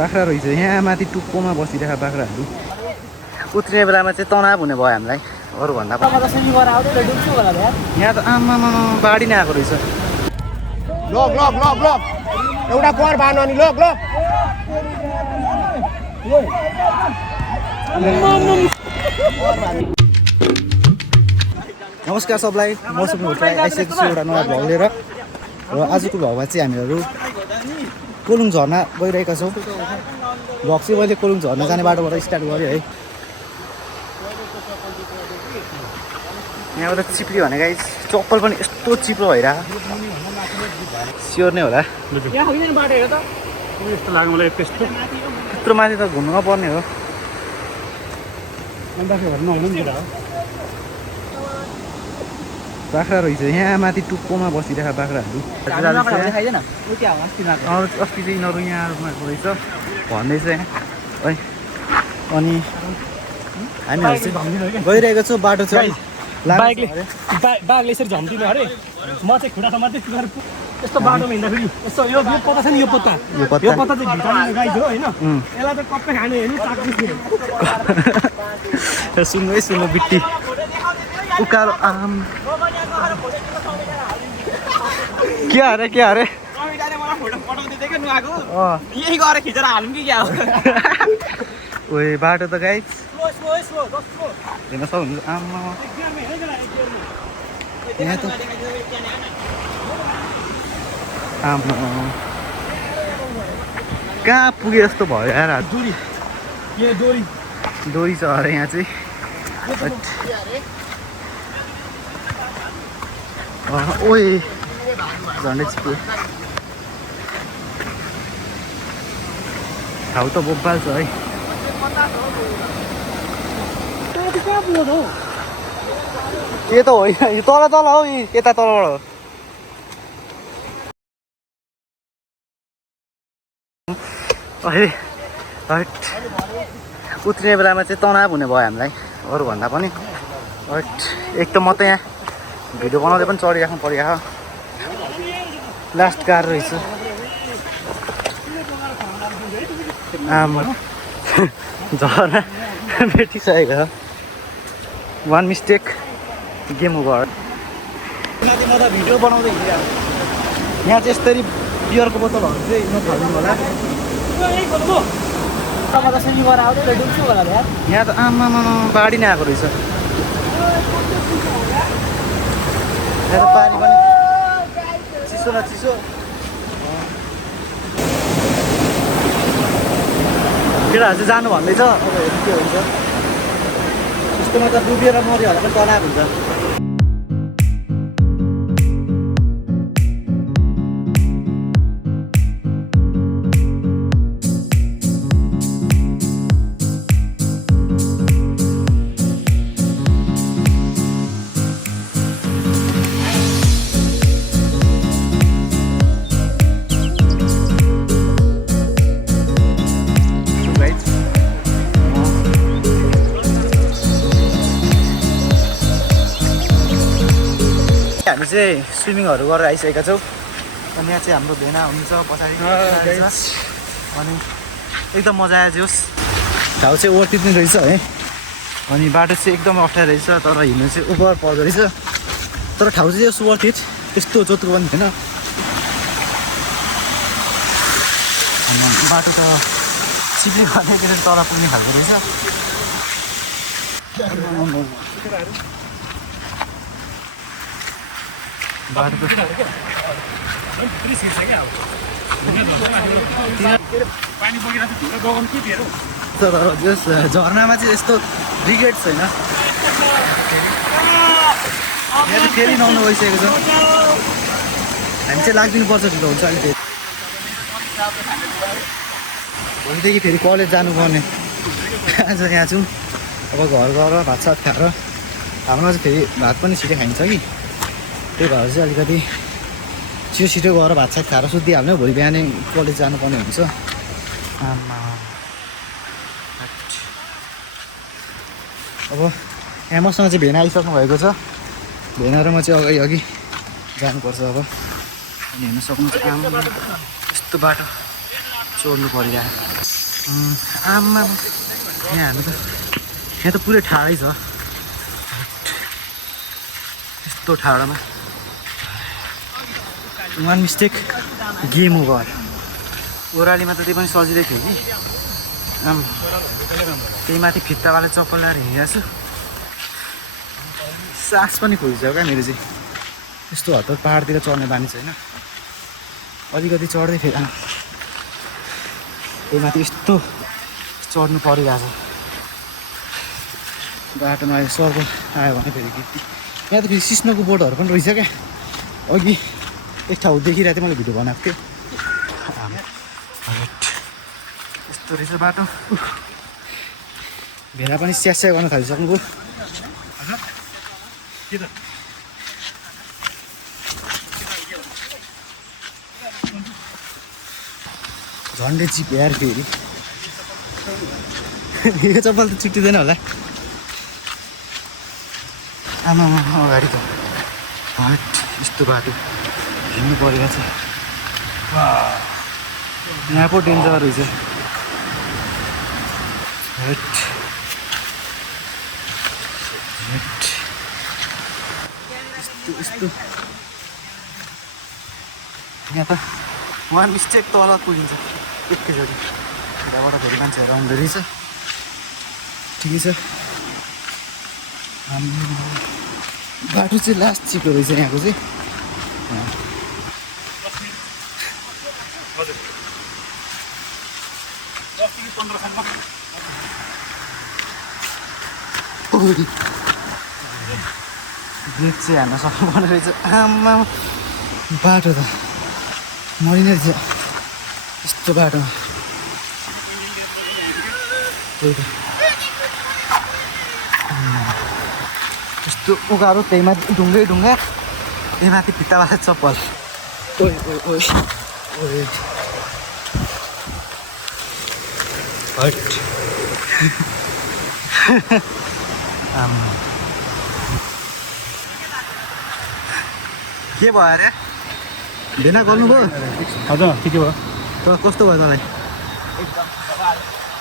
बाख्रा रहेछ यहाँ माथि टुप्पोमा बसिरहेको बाख्राहरू उत्रिने बेलामा चाहिँ तनाव हुने भयो हामीलाई अरूभन्दा पनि यहाँ त आमामा बाढी नै आएको रहेछ लोक लोक लोक लोक एउटा कर बाँध्नु अनि लोक लोक नमस्कार सबलाई मौसम होटल आइसकेको छु एउटा नयाँ भ्लग लिएर र आजको भ्लगमा चाहिँ हामीहरू कोलुङ झर्ना गइरहेका छौँ भ्लग चाहिँ मैले कोलुङ झर्ना जाने बाटोबाट स्टार्ट गरेँ है यहाँबाट चिप्ली भने गाइस चप्पल पनि यस्तो चिप्लो भइरहेको स्योर नै होला यस्तो लाग्यो मलाई त्यत्रो माथि त घुम्नु पर्ने हो बाख्रा रहेछ यहाँ माथि टुप्पोमा बसिरहेको बाख्राहरू अस्ति चाहिँ यिनीहरू यहाँमा रहेछ भन्दैछ है अनि हामीहरू चाहिँ गइरहेको छौँ बाटो चाहिँ बाइकले बाघले यसरी झम्टिनु अरे म चाहिँ खुट्टा मात्रै यस्तो बाटोमा हिँड्दाखेरि यस्तो यो पत्ता छ नि यो पत्ता चाहिँ भिटामिन गाइज हो होइन यसलाई त कप्पै खाने हेर्नु सुन्नु बिट्टी उकालो आम के अरे यही गरेर खिचेर हाल्नु कि क्या ओए बाटो त गाइस हेर्न सक्नुहुन्छ आमा यहाँ त आमा कहाँ पुगे जस्तो भयो यार दोरी छ अरे यहाँ चाहिँ ओए झन्डै चिप्यो ठाउँ त बोब्बाल छ है के त होइन यो तल हो यता तलबाट हो उत्रिने बेलामा चाहिँ तनाव हुने भयो हामीलाई अरूभन्दा पनि एक त म त यहाँ भिडियो बनाउँदै पनि चढिराख्नु परिरहेको लास्ट कार रहेछ आमा झर्ना भेटिसकेको छ वान मिस्टेक गेम ओभर म त भिडियो बनाउँदै हिँडिरहेको यहाँ चाहिँ यसरी बियरको बोतलहरू चाहिँ नफाल्नु होला यहाँ त आमामा बाढी नै आएको रहेछ यहाँ त पानी पनि चिसो न चिसो केटाहरू चाहिँ जानु भन्दैछ अब हेर्नु के हुन्छ यस्तोमा त डुबेर मऱ्यो होला पनि तनाव हुन्छ हामी चाहिँ स्विमिङहरू गरेर आइसकेका छौँ अनि यहाँ चाहिँ हाम्रो भेना हुन्छ पछाडि अनि एकदम मजा आयो जोस् ठाउँ चाहिँ ओभरटिप नै रहेछ है अनि बाटो चाहिँ एकदम अप्ठ्यारो रहेछ तर हिँड्नु चाहिँ ओभर पर्दो रहेछ तर ठाउँ चाहिँ यस वर्थ इट त्यस्तो जोत्रो पनि थिएन बाटो त चिप्ली गर्दै तल पुग्ने खालको रहेछ बाटो त तर जस झर्नामा चाहिँ यस्तो रिग्रेट छैन यहाँ फेरि नआउनु गइसकेको छ हामी चाहिँ लाग्दिनु पर्छ ढिलो हुन्छ अलिकति भोलिदेखि फेरि कलेज जानुपर्ने आज यहाँ छौँ अब घर गएर भात सात खाएर हाम्रोमा चाहिँ फेरि भात पनि छिटो खाइन्छ कि त्यही भएर चाहिँ अलिकति छिटो गएर भात सात खाएर सुत्दिहाल्ने भोलि बिहानै कलेज जानुपर्ने हुन्छ अब यहाँ मसँग चाहिँ भेना आइसक्नु भएको छ भेना र म चाहिँ अघि जानुपर्छ अब अनि हेर्न सक्नुहुन्छ यस्तो बाटो चोर्नु परिरहेको आमा यहाँ त पुरै ठाडै छ यस्तो ठाडोमा वान मिस्टेक गेम ओभर ओह्रालीमा त त्यही पनि सजिलै थियो कि त्यही माथि फित्तावाला चप्पल लगाएर हिँडिरहेको छु सास पनि खोलिसक्यो क्या मेरो चाहिँ यस्तो हतार पाहाडतिर चढ्ने बानी छैन अलिकति चढ्दै फेरि त्यही माथि यस्तो चढ्नु परिरहेको छ बाटोमा सर्कल आयो भने फेरि गीत यहाँ त फेरि सिस्नोको बोटहरू पनि रहेछ क्या अघि एक ठाउँ देखिरहेको थिएँ मैले भिडियो बनाएको थिएँ यस्तो रहेछ बाटो भेला पनि स्यास्या गर्न थालिसक्नुभयो झन्डै चिप यार फेरि यो चप्पल त छुट्टिँदैन होला आमा अगाडि त हट यस्तो बाटो हिँड्नु परेको छ यहाँ पो डेन्जर रहेछ हट यस्तो यहाँ त वान मिस्टेक तल पुगिन्छ एकैचोटि त्यहाँबाट धेरै मान्छेहरू आउँदो रहेछ ठिकै छ बाटो चाहिँ लास्ट चिप्लो रहेछ यहाँको चाहिँ ब्रेक चाहिँ हान्न सक्नुपर्ने रहेछ आमा बाटो त मरिनै रहेछ यस्तो बाटोमा त्यही त यस्तो उकालो त्यही माथि ढुङ्गै ढुङ्गा त्यही माथि भित्तावाला चप्पल ओइ ओइ ओइ ओइ हट के भयो अरे भेना गर्नुभयो हजुर ठिकै भयो त कस्तो भयो तँलाई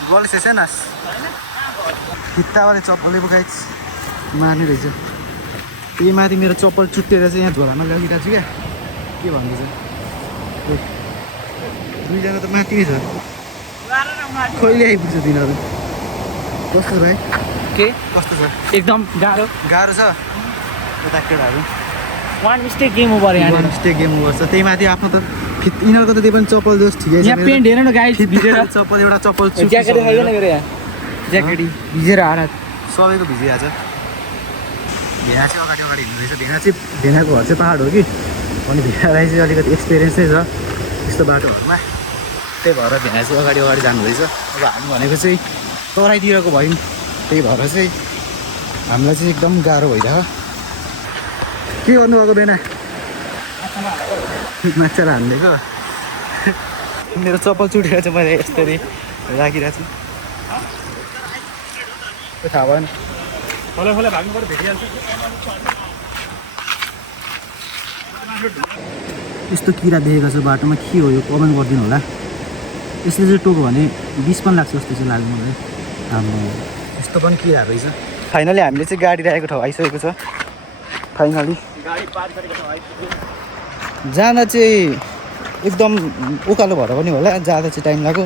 गल्छ छैनस् भित्तावाले चप्पलै पो गाइस मार्ने रहेछ त्यही माथि मेरो चप्पल चुट्टेर चाहिँ यहाँ झोलामा लगिरहेको छु क्या के भन्दैछ दुईजना त माथि नै छ कहिले आइपुग्छ तिनीहरू कस्तो छ भाइ के कस्तो छ एकदम गाह्रो गाह्रो छ यता केटाहरू वान मिस्टेक गेम ओभर यहाँ मिस्टेक गेम गर्छ त्यही माथि आफ्नो त यिनीहरूको त त्यही पनि चप्पल जस ठिकै छ यहाँ पेन्ट हेर न गाइस भिजेर चप्पल एउटा चप्पल ज्याकेट खाइएन मेरो यहाँ ज्याकेट भिजेर आएर सबैको भिजिरहेको छ भेना चाहिँ अगाडि अगाडि हिँड्नु रहेछ भेनाको घर चाहिँ पाहाड हो कि अनि भेनालाई चाहिँ अलिकति एक्सपिरियन्स चाहिँ छ यस्तो बाटोहरूमा त्यही भएर भेना चाहिँ अगाडि अगाडि जानुहुँदैछ अब हामी भनेको चाहिँ तराईतिरको भयौँ त्यही भएर चाहिँ हामीलाई चाहिँ एकदम गाह्रो भइरहेको के गर्नुभएको भेना माछालाई हानिदिएको मेरो चप्पल चुटेर चाहिँ मैले यस्तरी राखिरहेको छु थाहा भएन खोला खोला भाग्नु पर्यो भेटिहाल्छ यस्तो किरा देखेको छ बाटोमा के हो यो कमेन्ट गरिदिनु होला यसले चाहिँ टोक्यो भने 20 पनि लाग्छ जस्तो चाहिँ लाग्नु मलाई हाम्रो यस्तो पनि किरा रहेछ फाइनली हामीले चाहिँ गाडी राखेको ठाउँ आइसकेको छ फाइनली जाँदा चाहिँ एकदम उकालो भएर पनि होला जाँदा चाहिँ टाइम लाग्यो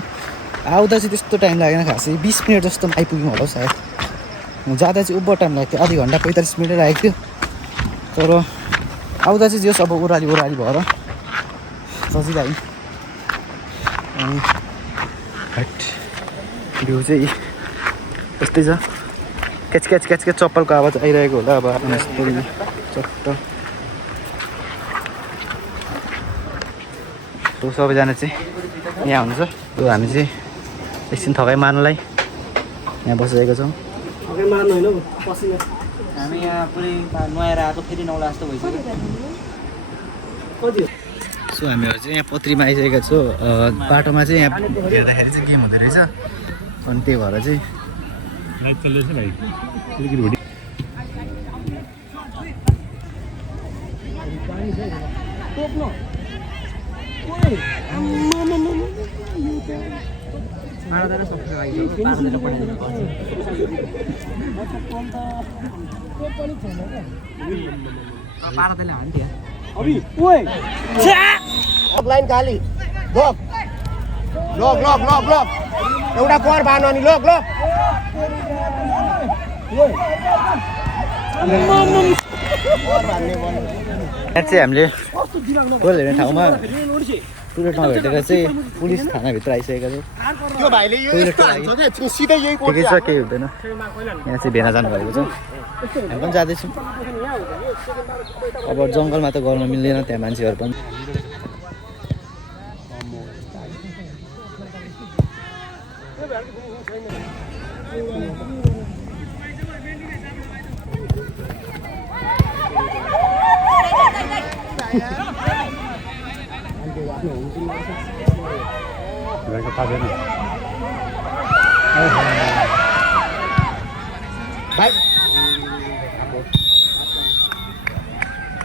आउँदा चाहिँ त्यस्तो टाइम लागेन खासै 20 मिनट जस्तो आइपुग्यौँ होला सायद जाँदा चाहिँ उब्बो टाइम लाग्थ्यो आधी घन्टा 45 मिनट लागेको थियो तर आउँदा चाहिँ जस अब ओह्राली भएर सजिलो आयो अनि हट भ्यू चाहिँ यस्तै छ क्याच क्याच क्याच क्याच चप्पलको आवाज आइरहेको होला अब आफ्नो यस्तो चट्ट त्यो सबैजना चाहिँ यहाँ हुनुहुन्छ त्यो हामी चाहिँ एकछिन थकाइ मार्नलाई यहाँ बसिरहेको छौँ हामी यहाँ पुरै नुहाएर आएको फेरि नौला जस्तो भइसक्यो सो हामीहरू चाहिँ यहाँ पत्रीमा आइसकेका छौँ बाटोमा चाहिँ यहाँ हेर्दाखेरि चाहिँ गेम हुँदो रहेछ अनि त्यही भएर चाहिँ लाइट चल्दैछ भाइ लाइन खाली लोक लोक लोक लोक लोक एउटा कर बानो अनि लोक लोक यहाँ चाहिँ हामीले गोल हेर्ने ठाउँमा टोइलेट नभेटेर चाहिँ पुलिस थानाभित्र आइसकेका छौँ त्यो भाइले यो यस्तो हान्छ के सिधै यही कोड ठिकै छ केही हुँदैन यहाँ चाहिँ भेना जानुभएको छ हामी पनि जाँदैछौँ अब जङ्गलमा त गर्न मिल्दैन त्यहाँ मान्छेहरू पनि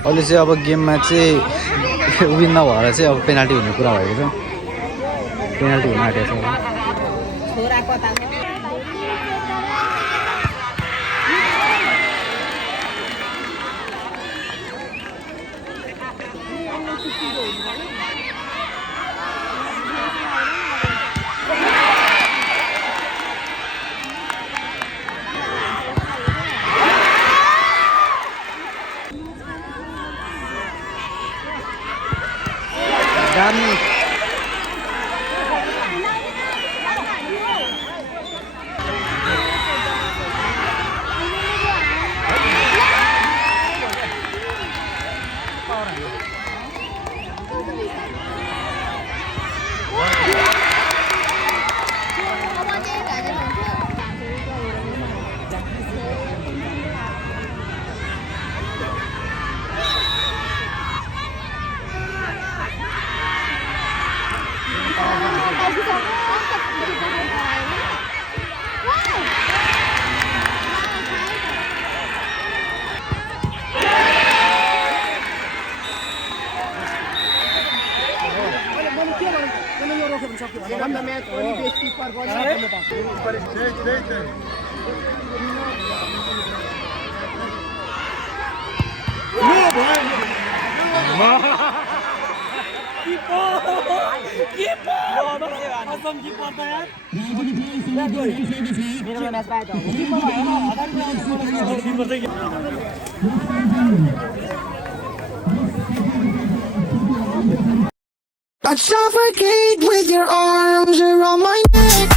अहिले चाहिँ अब गेममा चाहिँ विन नभएर चाहिँ अब पेनाल्टी हुने कुरा भएको छ पेनाल्टी हुन आँटेको छ दामी I'd suffocate with your arms around my neck.